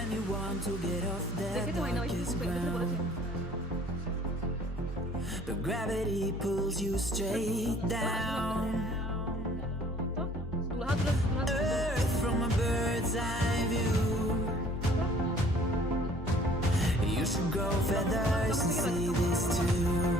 when you want to get off that देखिए तो मैंने वही darkest पहले तो बोला ground. था But gravity pulls you straight down. तो दूल्हा दूल्हा Earth from a bird's eye view. You should grow feathers and see this too.